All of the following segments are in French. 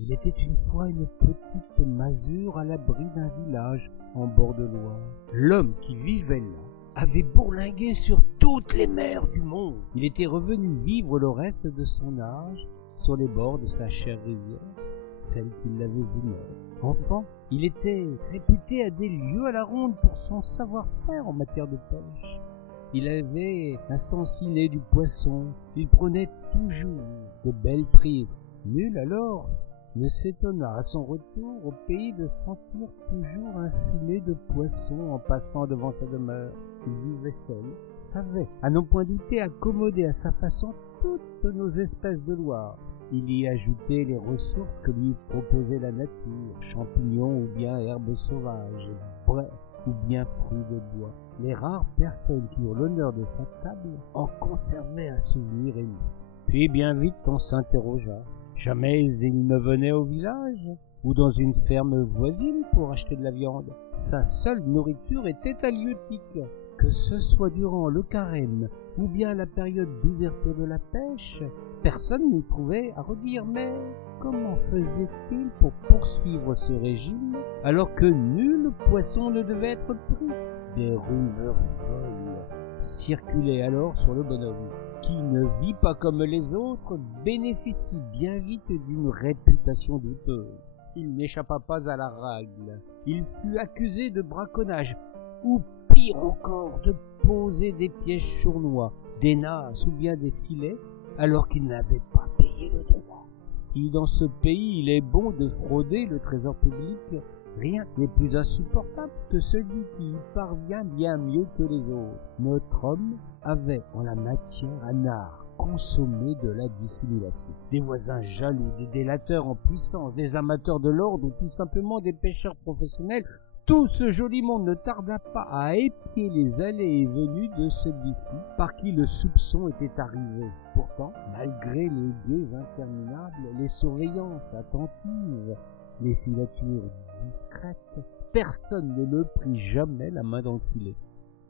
Il était une fois une petite masure à l'abri d'un village en bord de Loire. L'homme qui vivait là avait bourlingué sur toutes les mers du monde. Il était revenu vivre le reste de son âge sur les bords de sa chère rivière, celle qu'il avait vue naître. Enfant, il était réputé à des lieues à la ronde pour son savoir-faire en matière de pêche. Il avait un sens inné du poisson, il prenait toujours de belles prises. Nul alors ne s'étonna à son retour au pays de sentir toujours un filet de poisson en passant devant sa demeure. Il vivait seul, savait, à n'en point douter, accommoder à sa façon toutes nos espèces de Loire. Il y ajoutait les ressources que lui proposait la nature, champignons ou bien herbes sauvages, bref, ou bien fruits de bois. Les rares personnes qui eurent l'honneur de sa table en conservaient un souvenir ému. Puis bien vite on s'interrogea. Jamais il ne venait au village ou dans une ferme voisine pour acheter de la viande. Sa seule nourriture était halieutique. Que ce soit durant le carême ou bien la période d'ouverture de la pêche, personne n'y trouvait à redire. Mais comment faisait-il pour poursuivre ce régime alors que nul poisson ne devait être pris? Des rumeurs folles circulaient alors sur le bonhomme. Qui ne vit pas comme les autres bénéficie bien vite d'une réputation douteuse. Il n'échappa pas à la règle. Il fut accusé de braconnage, ou pire encore, de poser des pièges sournois, des nasses ou bien des filets, alors qu'il n'avait pas payé le droit. Si dans ce pays il est bon de frauder le trésor public, rien n'est plus insupportable que celui qui y parvient bien mieux que les autres. Notre homme avait en la matière un art consommé de la dissimulation. Des voisins jaloux, des délateurs en puissance, des amateurs de l'ordre ou tout simplement des pêcheurs professionnels, tout ce joli monde ne tarda pas à épier les allées et venues de celui-ci par qui le soupçon était arrivé. Pourtant, malgré les guets interminables, les surveillances attentives, les filatures discrètes, personne ne le prit jamais la main dans le filet.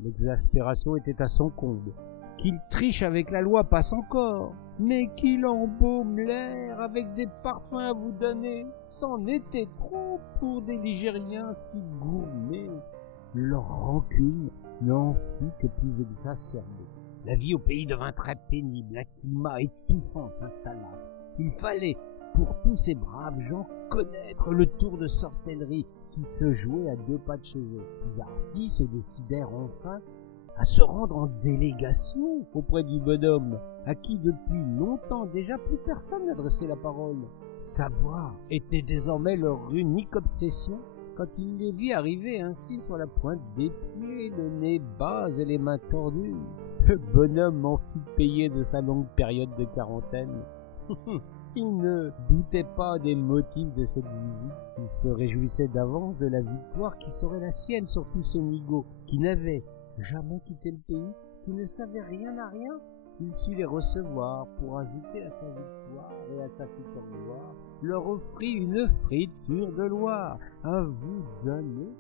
L'exaspération était à son comble. Qu'il triche avec la loi passe encore, mais qu'il embaume l'air avec des parfums à vous donner, c'en était trop pour des Ligériens si gourmets. Leur rancune n'en fut que plus exacerbée. La vie au pays devint très pénible, un climat étouffant s'installa. Il fallait, pour tous ces braves gens, connaître le tour de sorcellerie qui se jouait à 2 pas de chez eux. Les hardis se décidèrent enfin à se rendre en délégation auprès du bonhomme, à qui depuis longtemps déjà plus personne n'adressait la parole. Savoir était désormais leur unique obsession. Quand il les vit arriver ainsi sur la pointe des pieds, le nez bas et les mains tordues, le bonhomme en fut payé de sa longue période de quarantaine. Il ne doutait pas des motifs de cette visite. Il se réjouissait d'avance de la victoire qui serait la sienne sur tous ces nigauds, qui n'avaient jamais quitté le pays, qui ne savaient rien à rien. Il sut les recevoir pour ajouter à sa victoire et à sa future gloire, leur offrit une friture de Loire à vous donner,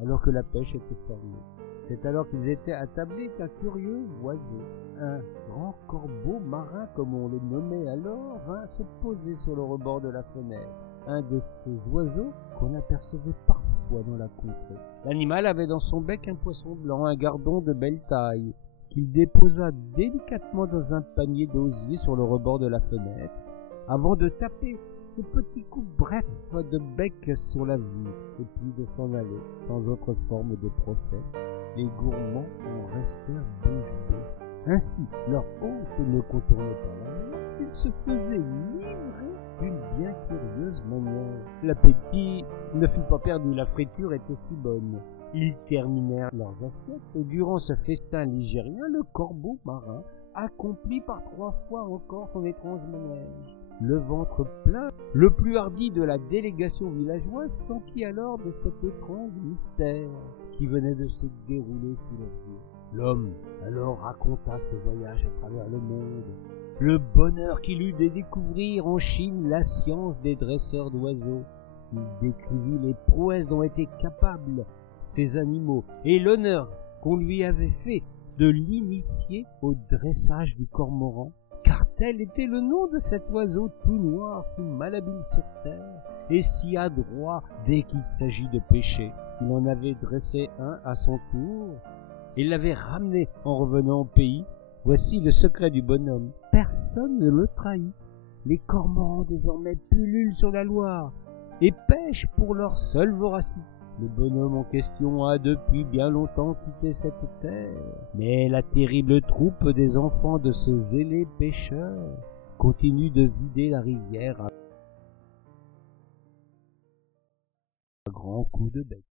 alors que la pêche était fermée. C'est alors qu'ils étaient attablés qu'un curieux oiseau, un grand corbeau marin comme on le nommait alors, vint se poser sur le rebord de la fenêtre. Un de ces oiseaux qu'on apercevait parfois dans la contrée. L'animal avait dans son bec un poisson blanc, un gardon de belle taille, qu'il déposa délicatement dans un panier d'osier sur le rebord de la fenêtre, avant de taper de petits coups brefs de bec sur la vitre, et puis de s'en aller, sans autre forme de procès. Les gourmands en restèrent bouche bée. Ainsi, leur hôte ne contournait pas la mer, ils se faisaient livrer d'une bien curieuse manière. L'appétit ne fut pas perdu, la friture était si bonne. Ils terminèrent leurs assiettes, et durant ce festin ligérien, le corbeau marin accomplit par 3 fois encore son étrange manège. Le ventre plein, le plus hardi de la délégation villageoise s'enquit alors de cet étrange mystère qui venait de se dérouler sous leurs yeux. L'homme alors raconta ses voyages à travers le monde, le bonheur qu'il eut de découvrir en Chine la science des dresseurs d'oiseaux. Il décrivit les prouesses dont étaient capables ces animaux et l'honneur qu'on lui avait fait de l'initier au dressage du cormoran, car Tel était le nom de cet oiseau tout noir, si malhabile sur terre, et si adroit dès qu'il s'agit de pêcher. Il en avait dressé un à son tour, et l'avait ramené en revenant au pays. Voici le secret du bonhomme. Personne ne le trahit. Les cormorans désormais pullulent sur la Loire, et pêchent pour leur seule voracité. Le bonhomme en question a depuis bien longtemps quitté cette terre, mais la terrible troupe des enfants de ce zélé pêcheur continue de vider la rivière à grands coups de bec.